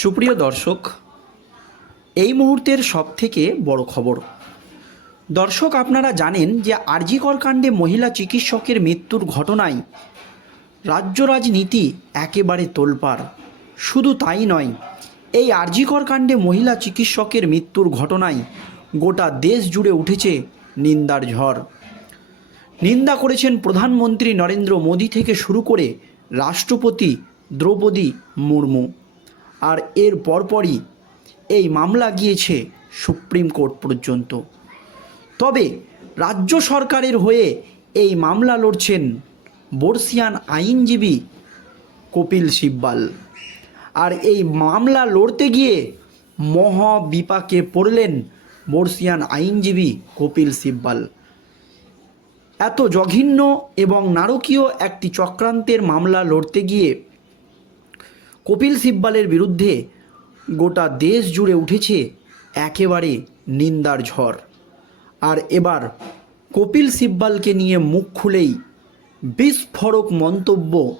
সুপ্রিয় দর্শক, এই মুহূর্তের সবথেকে বড় খবর। দর্শক, আপনারা জানেন যে আরজিকর কাণ্ডে মহিলা চিকিৎসকের মৃত্যুর ঘটনায় রাজ্য রাজনীতি একেবারে তোলপাড়। শুধু তাই নয়, এই আরজিকর কাণ্ডে মহিলা চিকিৎসকের মৃত্যুর ঘটনায় গোটা দেশ জুড়ে উঠেছে নিন্দার ঝড়। নিন্দা করেছেন প্রধানমন্ত্রী নরেন্দ্র মোদী থেকে শুরু করে রাষ্ট্রপতি দ্রৌপদী মুর্মু। আর এর পরপরই এই মামলা গিয়েছে সুপ্রিম কোর্ট পর্যন্ত। তবে রাজ্য সরকারের হয়ে এই মামলা লড়ছেন বর্ষিয়ান আইনজীবী কপিল সিব্বাল। আর এই মামলা লড়তে গিয়ে মহা বিপাকে পড়লেন বর্ষিয়ান আইনজীবী কপিল সিব্বাল। এত জঘন্য এবং নারকীয় একটি চক্রান্তের মামলা লড়তে গিয়ে কপিল সিব্বালের বিরুদ্ধে গোটা দেশ জুড়ে উঠেছে একেবারে নিন্দার ঝড়। আর এবার কপিল সিব্বালকে নিয়ে মুখ খুলেই বিস্ফোরক মন্তব্য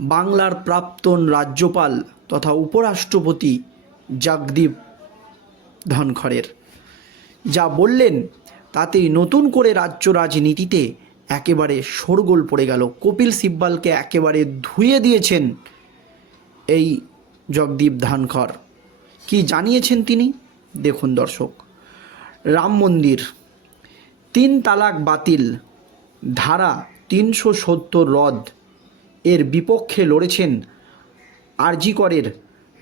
বাংলার প্রাক্তন রাজ্যপাল তথা উপরাষ্ট্রপতি জগদীপ ধনখড়ের। যা বললেন, তাতেই নতুন করে রাজ্য রাজনীতিতে একেবারে শোরগোল পড়ে গেল। কপিল সিব্বালকে একেবারে ধুয়ে দিয়েছেন এই জগদীপ ধানখর কি জানিয়েছেন তিনি? দেখুন দর্শক, রাম মন্দির, তিন তালাক বাতিল, ধারা তিনশো সত্তর রদ, এর বিপক্ষে লড়েছেন আরজিকরের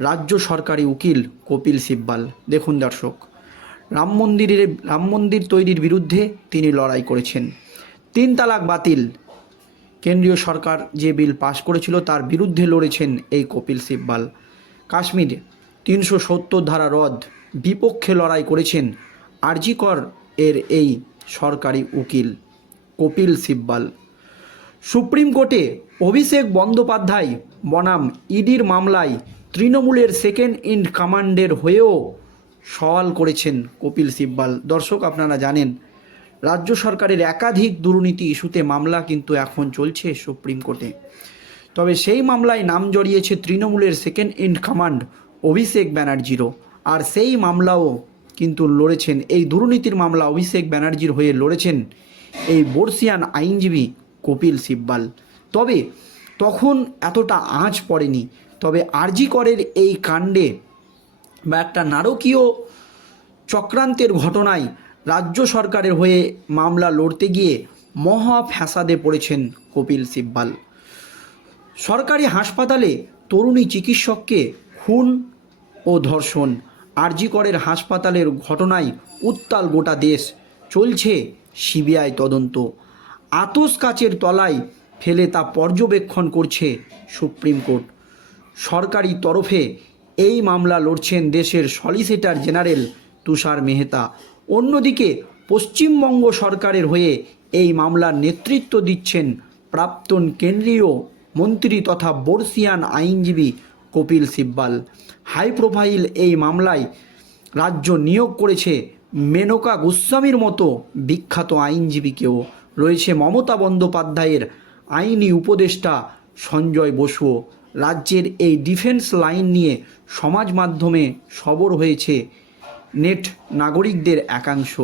রাজ্য সরকারি উকিল কপিল সিব্বাল। দেখুন দর্শক, রাম মন্দিরের, রাম মন্দির তৈরির বিরুদ্ধে তিনি লড়াই করেছেন। তিন তালাক বাতিল কেন্দ্রীয় সরকার যে বিল পাশ করেছিল তার বিরুদ্ধে লড়েছেন এই কপিল সিব্বাল কাশ্মীরে তিনশো সত্তর ধারা রদ বিপক্ষে লড়াই করেছেন আরজিকর এর এই সরকারি উকিল কপিল সিব্বাল সুপ্রিম কোর্টে অভিষেক বন্দ্যোপাধ্যায় বনাম ইডির মামলায় তৃণমূলের সেকেন্ড ইন কমান্ডের হয়েও সওয়াল করেছেন কপিল সিব্বাল দর্শক, আপনারা জানেন রাজ্য সরকারের একাধিক দুর্নীতি ইস্যুতে মামলা কিন্তু এখন চলছে সুপ্রিম কোর্টে। তবে সেই মামলায় নাম জড়িয়েছে তৃণমূলের সেকেন্ড ইন কমান্ড অভিষেক ব্যানার্জিরও। আর সেই মামলাও কিন্তু লড়েছেন, এই দুর্নীতির মামলা অভিষেক ব্যানার্জির হয়ে লড়েছেন এই বর্ষিয়ান আইনজীবী কপিল সিব্বাল। তবে তখন এতটা আঁচ পড়েনি। তবে আরজি করের এই কাণ্ডে বা একটা নারকীয় চক্রান্তের ঘটনায় রাজ্য সরকারের হয়ে মামলা লড়তে গিয়ে মহা ফ্যাসাদে পড়েছেন কপিল সিব্বাল। সরকারি হাসপাতালে তরুণী চিকিৎসককে খুন ও ধর্ষণ। আরজিকরের হাসপাতালের ঘটনায় উত্তাল গোটা দেশ। চলছে সিবিআই তদন্ত। আতস কাচের তলায় ফেলে তা পর্যবেক্ষণ করছে সুপ্রিম কোর্ট। সরকারি তরফে এই মামলা লড়ছেন দেশের সলিসিটার জেনারেল তুষার মেহতা। অন্যদিকে পশ্চিমবঙ্গ সরকারের হয়ে এই মামলার নেতৃত্ব দিচ্ছেন প্রাক্তন কেন্দ্রীয় মন্ত্রী তথা বর্ষিয়ান আইনজীবী কপিল সিব্বাল। হাই প্রোফাইল এই মামলায় রাজ্য নিয়োগ করেছে মেনকা গোস্বামীর মতো বিখ্যাত আইনজীবীকেও। রয়েছে মমতা বন্দ্যোপাধ্যায়ের আইনি উপদেষ্টা সঞ্জয় বসুও রাজ্যের এই ডিফেন্স লাইন নিয়ে সমাজ মাধ্যমে সবর হয়েছে নেট নাগরিকদের একাংশ।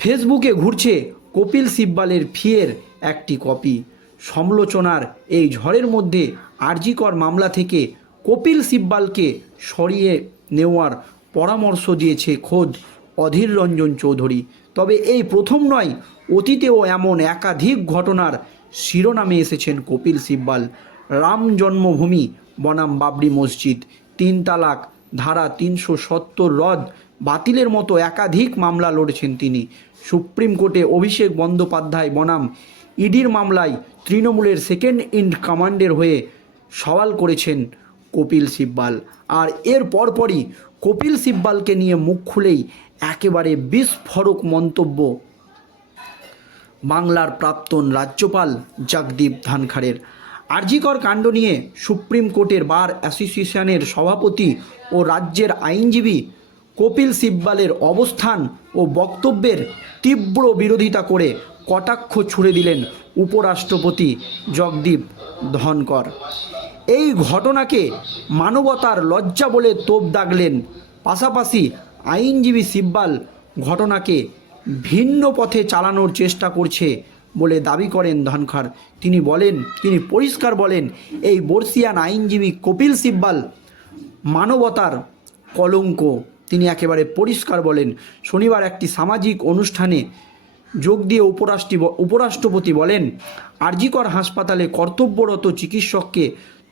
ফেসবুকে ঘুরছে কপিল সিব্বালের ফিয়ের একটি কপি। সমালোচনার এই ঝড়ের মধ্যে আরজিকর মামলা থেকে কপিল সিব্বালকে সরিয়ে নেওয়ার পরামর্শ দিয়েছে খোদ অধীর রঞ্জন চৌধুরী। তবে এই প্রথম নয়, অতীতেও এমন একাধিক ঘটনার শিরোনামে এসেছেন কপিল সিব্বাল। রাম জন্মভূমি, বনাম বাবরি মসজিদ, তিন তালাক ধারা তিনশো সত্তর রদ বাতিলের মতো একাধিক মামলা লড়েছেন তিনি। সুপ্রিম কোর্টে অভিষেক বন্দ্যোপাধ্যায় বনাম ইডির মামলায় তৃণমূলের সেকেন্ড ইন কমান্ডের হয়ে সওয়াল করেছেন কপিল সিব্বাল। আর এর পরপরই কপিল সিব্বালকে নিয়ে মুখ খুলেই একেবারে বিস্ফোরক মন্তব্য বাংলার প্রাক্তন রাজ্যপাল জগদীপ ধানখারের আরজিকর কাণ্ড নিয়ে সুপ্রিম কোর্টের বার অ্যাসোসিয়েশনের সভাপতি ও রাজ্যের আইনজীবী কপিল সিব্বালের অবস্থান ও বক্তব্যের তীব্র বিরোধিতা করে কটাক্ষ ছুড়ে দিলেন উপরাষ্ট্রপতি জগদীপ ধনকর। এই ঘটনাকে মানবতার লজ্জা বলে তোপ দাগলেন পাশাপাশি আইনজীবী সিব্বাল ঘটনাকে ভিন্ন পথে চালানোর চেষ্টা করছে বলে দাবি করেন ধনখড়। তিনি বলেন, তিনি পরিষ্কার বলেন, এই বর্ষিয়ান আইনজীবী কপিল সিব্বাল মানবতার কলঙ্ক। তিনি একেবারে পরিষ্কার বলেন, শনিবার একটি সামাজিক অনুষ্ঠানে যোগ দিয়ে উপরাষ্ট্রী উপরাষ্ট্রপতি বলেন, আরজিকর হাসপাতালে কর্তব্যরত চিকিৎসককে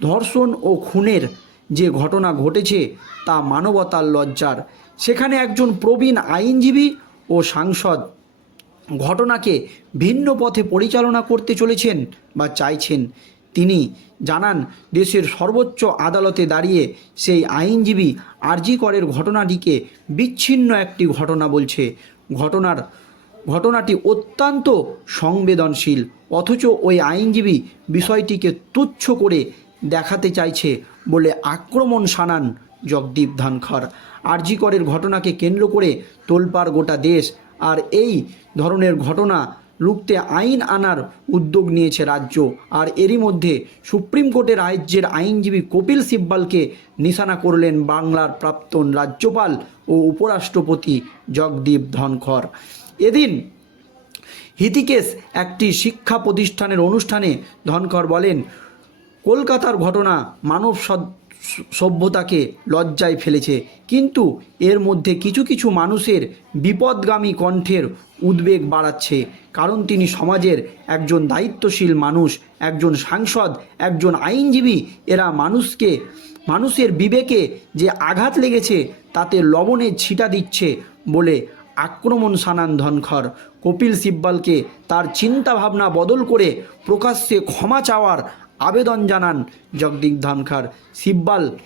ধর্ষণ ও খুনের যে ঘটনা ঘটেছে তা মানবতার লজ্জার। সেখানে একজন প্রবীণ আইনজীবী ও সাংসদ ঘটনাকে ভিন্ন পথে পরিচালনা করতে চলেছেন বা চাইছেন। তিনি জানান, দেশের সর্বোচ্চ আদালতে দাঁড়িয়ে সেই আইনজীবী আরজি করের ঘটনাটিকে বিচ্ছিন্ন একটি ঘটনা বলছে। ঘটনার, ঘটনাটি অত্যন্ত সংবেদনশীল, অথচ ওই আইনজীবী বিষয়টিকে তুচ্ছ করে দেখাতে চাইছে বলে আক্রমণ শানান জগদীপ ধনখড়। আরজি করের ঘটনাকে কেন্দ্র করে তোলপাড় গোটা দেশ, আর এই ধরনের ঘটনা রুখতে আইন আনার উদ্যোগ নিয়েছে রাজ্য। আর এরই মধ্যে সুপ্রিম কোর্টের রাজ্যের আইনজীবী কপিল সিব্বালকে নিশানা করলেন বাংলার প্রাক্তন রাজ্যপাল ও উপরাষ্ট্রপতি জগদীপ ধনখড়। এদিন হিতিকেশ একটি শিক্ষা প্রতিষ্ঠানের অনুষ্ঠানে ধনখড় বলেন, কলকাতার ঘটনা মানব সভ্যতাকে লজ্জায় ফেলেছে। কিন্তু এর মধ্যে কিছু কিছু মানুষের বিপদগামী কণ্ঠের উদ্বেগ বাড়াচ্ছে। কারণ তিনি সমাজের একজন দায়িত্বশীল মানুষ, একজন সাংসদ, একজন আইনজীবী। এরা মানুষকে, মানুষের বিবেকে যে আঘাত লেগেছে, তাতে লবণে ছিটা দিচ্ছে বলে আক্রমণ সানান ধনখর কপিল সিব্বালকে তার চিন্তা ভাবনা বদল করে প্রকাশ্যে ক্ষমা চাওয়ার আবেদন জানান জগদীপ ধনখড়। সিব্বাল,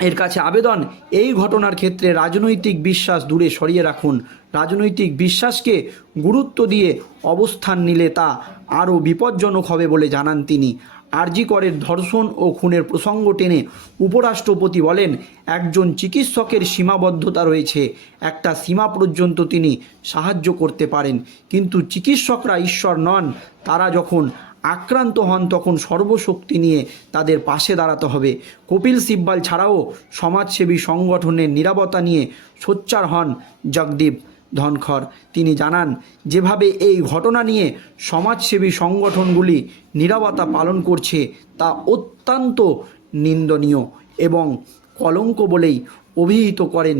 এর কাছে আবেদন, এই ঘটনার ক্ষেত্রে রাজনৈতিক বিশ্বাস দূরে সরিয়ে রাখুন। রাজনৈতিক বিশ্বাসকে গুরুত্ব দিয়ে অবস্থান নিলে তা আরও বিপজ্জনক হবে বলে জানান তিনি। আরজি করের ধর্ষণ ও খুনের প্রসঙ্গ টেনে উপরাষ্ট্রপতি বলেন, একজন চিকিৎসকের সীমাবদ্ধতা রয়েছে, একটা সীমা পর্যন্ত তিনি সাহায্য করতে পারেন। কিন্তু চিকিৎসকরা ঈশ্বর নন, তারা যখন আক্রান্ত হন তখন সর্বশক্তি নিয়ে তাদের পাশে দাঁড়াতে হবে। কপিল সিব্বাল ছাড়াও সমাজসেবী সংগঠনের নিরাপত্তা নিয়ে সোচ্চার হন জগদীপ ধনখড়। তিনি জানান, যেভাবে এই ঘটনা নিয়ে সমাজসেবী সংগঠনগুলি নিরাপত্তা পালন করছে তা অত্যন্ত নিন্দনীয় এবং কলঙ্ক বলেই অভিহিত করেন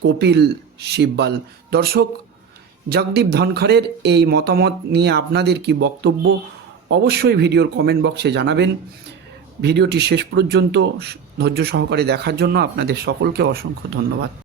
কপিল সিব্বাল। দর্শক জগদীপ ধনখড়ের এই মতামত নিয়ে আপনাদের কি বক্তব্য? অবশ্যই ভিডিওর কমেন্ট বক্সে জানাবেন। ভিডিওটি শেষ পর্যন্ত ধৈর্য সহকারে দেখার জন্য আপনাদের সকলকে অসংখ্য ধন্যবাদ।